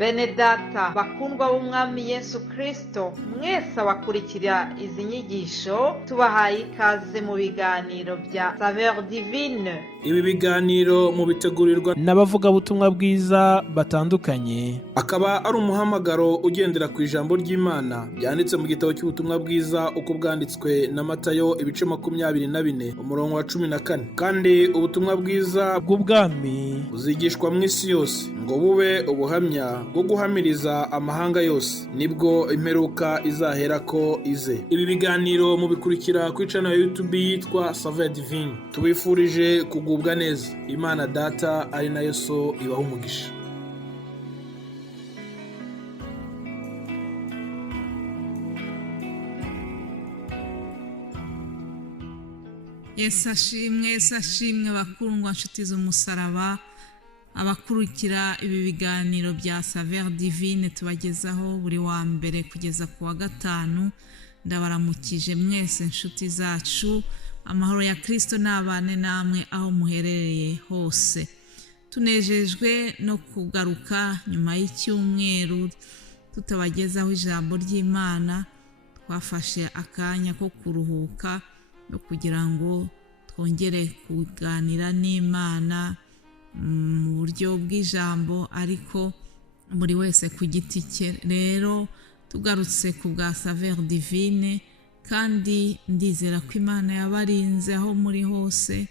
Bene data bakundwa b'umwami Yesu Kristo, mwese abakurikira izi nyigisho tubahaye ikaze mu biganiro bya Saveur Divine. Ibi biganiro mu bitegurirwa n'abavugabutumwa bwiza batandukanye, akaba ari umuhamagaro ugendera ku ijambo ry'Imana byanditse mu gitabo cy'ubutumwa bwiza uko bwanditswe na Matayo ibice 24 umurongo wa 14. Kandi ubutumwa bwiza bw'ubwami buzigishwa mu isi yose ngo bube ubuhamya bwo guhamiriza amahanga yose, nibwo imperuka izaherako ize. Ibi biganiro mubikurikira ku channel ya YouTube yitwa Saveur Divine. Tubifurije kugubwa neza. Imana Data ari nayo So ibaha umugisha. Yesu ashimwe bakundwa nshuti z'umusaraba, abakurikira ibi biganiro bya Saveur Divine tubagezaho buri wa mbere kugeza ku wa gatanu. Ndabaramukije mwese nshuti zacu, amahoro ya Kristo nabane namwe aho muherereye hose. Tunejejwe no kugaruka nyuma y'icyumweru tutabagezaho ijambo ry'Imana. Twafashe akanya ko kuruhuka no kugira ngo twongere kuganira n'Imana mu buryo bw'ijambo, ariko buri wese ku giti cye. Rero tugarutse ku bwa Saveur Divine, kandi ndizera ko Imana yabarinze aho muri hose.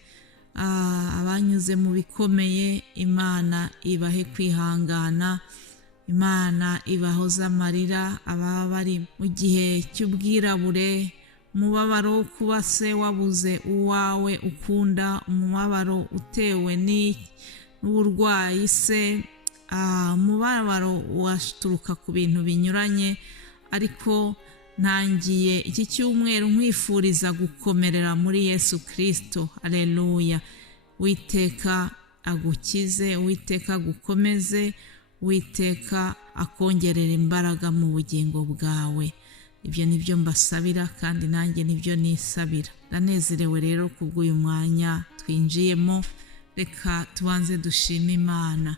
Abanyuze mu bikomeye, Imana ibahe kwihangana, Imana ibahoza amarira. Ababa bari mu gihe cy'ubwirabure, umubabaro kuba se wabuze uwawe ukunda, umubabaro utewe n'uburwayi se, umubabaro waturuka ku bintu binyuranye, ariko ntangiye iki cyumweru nkwifuriza gukomerera muri Yesu Kristo. Haleluya. Uwiteka agukize, Uwiteka agukomeze, Uwiteka akongerera imbaraga mu bugingo bwawe. Ibyo nibyo mbasabira, kandi nanjye nibyo nisabira. Ndanezerewe rero kubw'uyu mwanya twinjiyemo. Reka tubanze dushime Imana.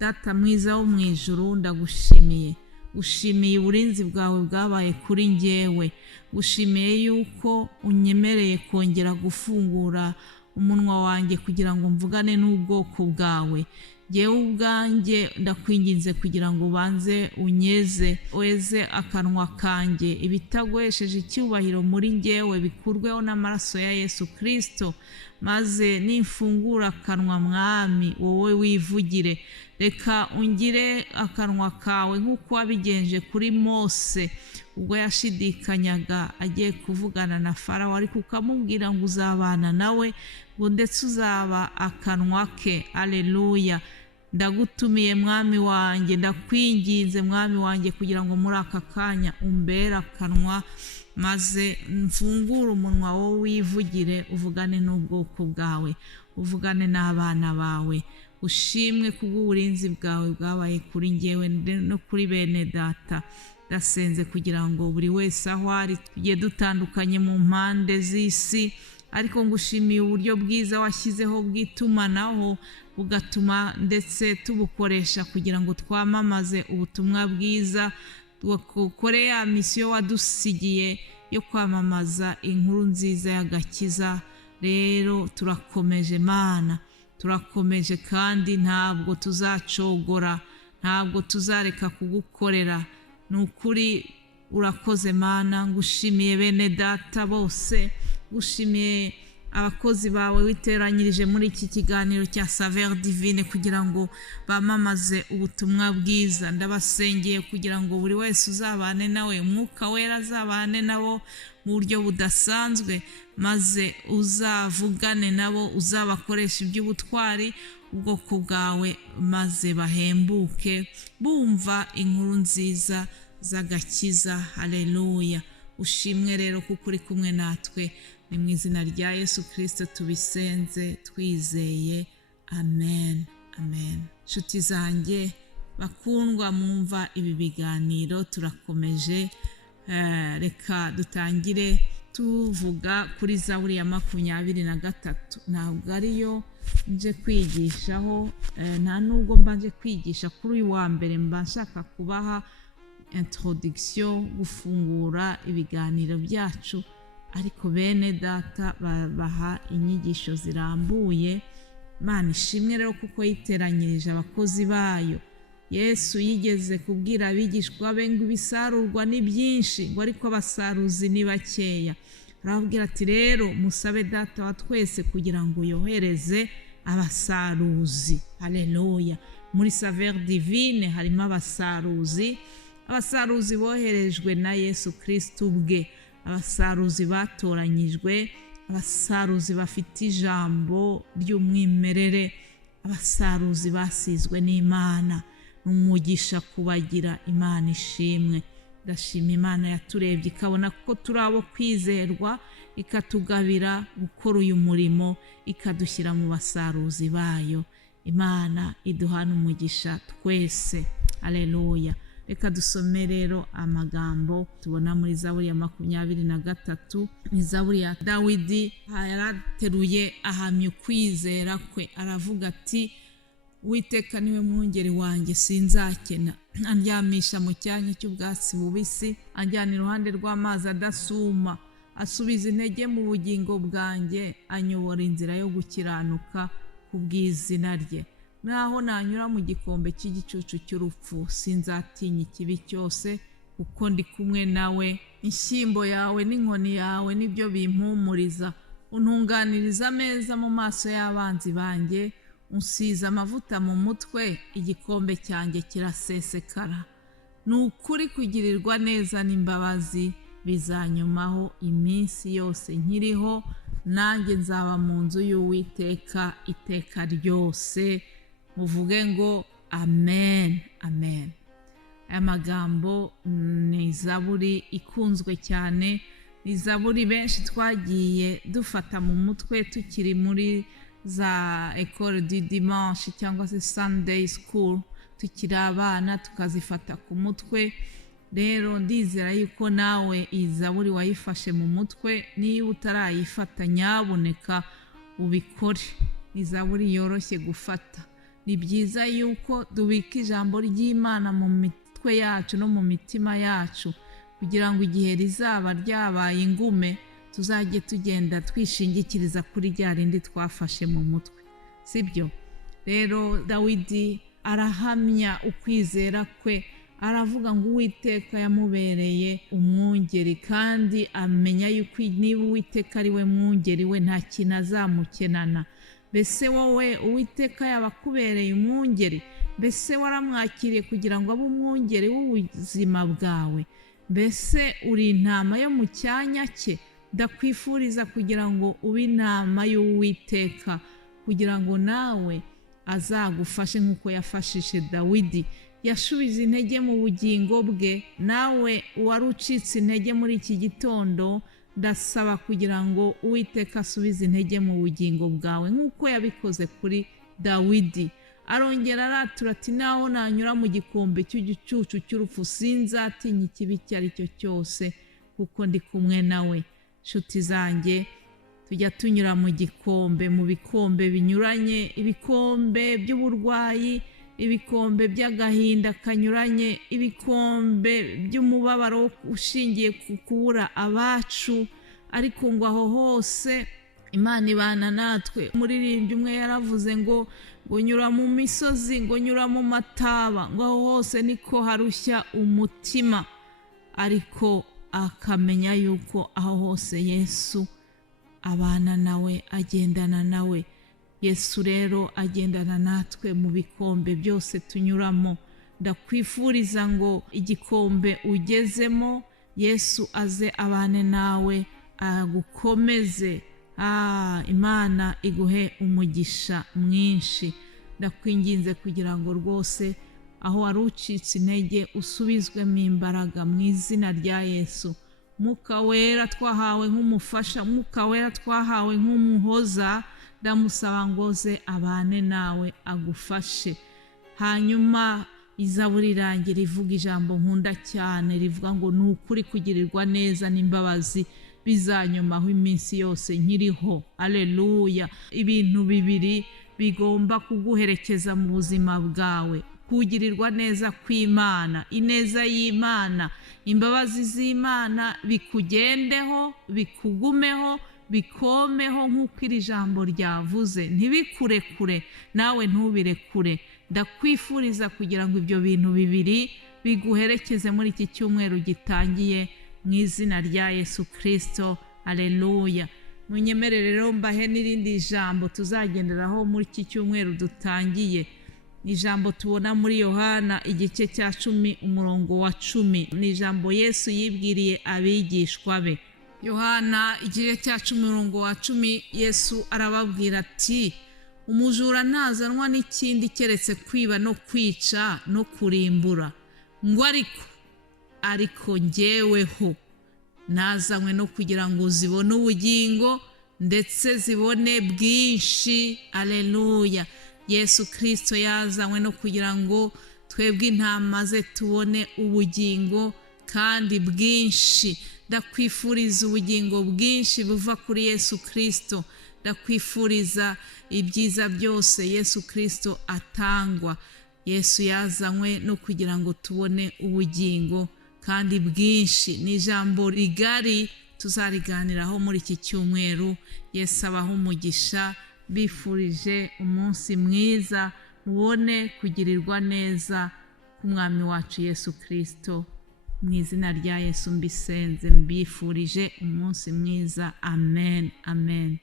Data mwiza wo mu ijuru, ndagushimiye. Gushimiye uburinzi bwawe bwabaye kuri njyewe. Gushimiye yuko unyemereye kongera gufungura umunwa wanjye kugira ngo mvugane n'ubwoko bwawe. Jyewe ubwanjye ndakwinginze kugira ngo ubanze unyeze, weze akanwa kanjye, ibitagwesheje icyubahiro muri njyewe bikurweho n'amaraso ya Yesu Kristo. Maze nimfungura akanwa Mwami, wowe wivugire. Reka ungire akanwa kawe nk'uko wabigenje kuri Mose ubwo yashidikanyaga agiye kuvugana na Farawo, ariko ukamubwira ngo uzabana nawe, ngo ndetse uzaba akanwa ke. Aleluya. Ndagutumiye Mwami wanjye, ndakwinginze Mwami wanjye kugira ngo muri aka kanya umbere akanwa, maze mfungure umunwa wowe wivugire, uvugane n'ubwoko bwawe, uvugane n'abana bawe. Ushimwe kubw'uburinzi bwawe bwabaye kuri njyewe no kuri bene data. Ndasenze kugira ngo buri wese aho ari, tugiye dutandukanye mu mpande z'isi, ariko ngushimiye uburyo bwiza washyizeho bw'itumanaho, bugatuma ndetse tubukoresha kugira ngo twamamaze ubutumwa bwiza. Dukore ya misiyo wadusigiye yo kwamamaza inkuru nziza y'agakiza. Rero turakomeje Mana, turakomeje, kandi ntabwo tuzacogora, ntabwo tuzareka kugukorera. Nukuri urakoze Mana. Ngushimiye bene data bose, ngushimiye abakozi bawe witeranyirije muri iki kiganiro cya Saveur Divine kugira ngo bamamaze ubutumwa bwiza. Ndabasengeye kugira ngo buri wese uzabane nawe, Umwuka Wera azabane nabo mu buryo budasanzwe, maze uzavugane nabo, uzabakoresha iby'ubutwari ubwoko bwawe, maze bahembuke bumva inkuru nziza z'agakiza. Haleluya. Ushimwe rero kuko uri kumwe natwe. Ni mu izina rya Yesu Kristo tubisenze twizeye. Amen. Amen. Nshuti zanjye bakundwa mwumva ibi biganiro, turakomeje. Reka dutangire tuvuga kuri Zaburi ya 23. Ntabwo ariyo nje kwigishaho, nta nubwo mbaje kwigisha kuri uyu wa mbere. Mba nshaka kubaha introduction, gufungura ibiganiro byacu, ariko bene data baha inyigisho zirambuye. Imana ishimwe rero kuko yiteranyirije abakozi bayo. Yesu yigeze kubwira abigishwa be ngo ibisarurwa ni byinshi, ngo ariko abasaruzi ni bakeya. Arababwira ati rero musabe Data wa twese kugira ngo yohereze abasaruzi. Haleluya! Muri Saveur Divine harimo abasaruzi boherejwe na Yesu Kristo ubwe, abasaruzi batoranyijwe, abasaruzi bafite ijambo ry'umwimerere, abasaruzi basizwe n'Imana. Umugisha kubagira. Imana ishimwe. Ndashima Imana yaturebye ikabona ko turi abo kwizerwa, ikatugabira gukora uyu murimo, ikadushyira mu basaruzi bayo. Imana iduhana umugisha twese. Haleluya! Reka dusome rero amagambo tubona muri Zaburi ya 23. Ni Zaburi ya Dawidi. Yarateruye ahamya ukwizera kwe, aravuga ati Uwiteka niwe mwungeri wanjye sinzakena. Andyamisha mu cyanya cy'ubwatsi bubisi, anjyana iruhande rw'amazi adasuma, asubiza intege mu bugingo bwanjye, anyobora inzira yo gukiranuka ku bw'izina rye. Naho nanyura mu gikombe cy'igicucu cy'urupfu, sinzatinya ikibi cyose, kuko ndi kumwe nawe. Inshyimbo yawe n'inkoni yawe nibyo bimpumuriza. Untunganiriza ameza mu maso y'abanzi banjye, unsize amavuta mu mutwe, igikombe cyanjye kirasesekara. Ni ukuri kugirirwa neza n'imbabazi bizanyumaho iminsi yose nkiriho, nanjye nzaba mu nzu y'Uwiteka iteka ryose. Muvuge ngo amen, amen. Aya magambo ni Zaburi ikunzwe cyane, ni Zaburi benshi twagiye dufata mu mutwe tukiri muri za École du Dimanche cyangwa se Sunday School, tukiri abana tukazifata ku mutwe. Rero ndizera yuko nawe iyi Zaburi wayifashe mu mutwe. Niba utarayifata nyaboneka ubikore. Ni Zaburi yoroshye gufata. Ni byiza yuko dubika ijambo ry'Imana mu mitwe yacu no mu mitima yacu, kugira ngo igihe rizaba ryabaye ingume tuzajye tugenda twishingikiriza kuri rya rindi twafashe mu mutwe, sibyo? Rero Dawidi arahamya ukwizera kwe, aravuga ngo Uwiteka yamubereye umwungeri, kandi amenya yuko niba Uwiteka ari we mwungeri we nta kintu azamukenana. Mbese wowe Uwiteka yabakubereye umwungeri? Mbese waramwakiriye kugira ngo abe umwungeri w'ubuzima bwawe? Mbese uri intama yo mu cyanya cye? Ndakwifuriza kugira ngo ube intama y'Uwiteka, kugira ngo nawe azagufashe nk'uko yafashije Dawidi. Yashubiza intege mu bugingo bwe. Nawe wari ucitse intege muri iki gitondo, ndasaba kugira ngo Uwiteka asubize intege mu bugingo bwawe nk'uko yabikoze kuri Dawidi. Arongera aratura ati naho nanyura mu gikombe cy'igicucu cy'urupfu, sinzatinya ikibi icyo ari cyo cyose, kuko ndi kumwe nawe. Nshuti zanjye, tujya tunyura mu bikombe binyuranye, ibikombe by'uburwayi, ibikombe by'agahinda kanyuranye, ibikombe by'umubabaro ushingiye ku kubura abacu, ariko ngo aho hose Imana ibana natwe. Umuririmbyi umwe yaravuze ngo nyura mu misozi, ngo nyura mu mataba, ngo aho hose niko harushya umutima, ariko akamenya yuko aho hose Yesu abana nawe, agendana nawe. Yesu rero agendana natwe mu bikombe byose tunyuramo. Ndakwifuriza ngo igikombe ugezemo Yesu aze abane nawe, agukomeze. Imana iguhe umugisha mwinshi. Ndakwinginze kugira ngo rwose aho wari ucitse intege usubizwemo imbaraga mu izina rya Yesu. Mwuka wera twahawe nk'umufasha, Mwuka wera twahawe nk'umuhoza, ndamusaba ngo ze abane nawe agufashe. Hanyuma Izaburi irangira ivuga ijambo nkunda cyane, rivuga ngo ni ukuri kugirirwa neza n'imbabazi bizanyomaho iminsi yose nkiriho. Aleluya. Ibintu bibiri bigomba kuguherekeza mu buzima bwawe: kugirirwa neza kw'Imana, ineza y'Imana, imbabazi z'Imana bikugendeho, bikugumeho, bikomeho nk'uko iri jambo ryavuze. Ntibikurekure, nawe ntubirekure. Ndakwifuriza kugira ngo ibyo bintu bibiri biguherekeze muri iki cyumweru gitangiye mu izina rya Yesu Kristo. Aleluya. Munyemerere rero mbahe n'irindi jambo tuzagenderaho muri iki cyumweru dutangiye. Ijambo tubona muri Yohana igice cya 10 umurongo wa 10. Ni ijambo Yesu yibwiriye abigishwa be. Yohana igice cya 10 umurongo wa 10, Yesu arababwira ati: umujura ntazanwa n'ikindi keretse kwiba no kwica no kurimbura, ngo ariko njyeweho nazanywe no kugira ngo zibone ubugingo ndetse zibone bwinshi. Aleluya. Yesu Kristo yazanywe no kugira ngo twebwe intama ze tubone ubugingo kandi bwinshi. Ndakwifuriza ubugingo bwinshi buva kuri Yesu Kristo. Ndakwifuriza ibyiza byose Yesu Kristo atangwa. Yesu yazanywe no kugira ngo tubone ubugingo kandi bwinshi. Ni ijambo rigari tuzariganiraho muri iki cyumweru. Yesu abaho umugisha. Bifurije umunsi mwiza, mubone kugirirwa neza k'Umwami wacu Yesu Kristo. Mu izina rya Yesu mbisenze, mbifurije umunsi mwiza. Amen. Amen.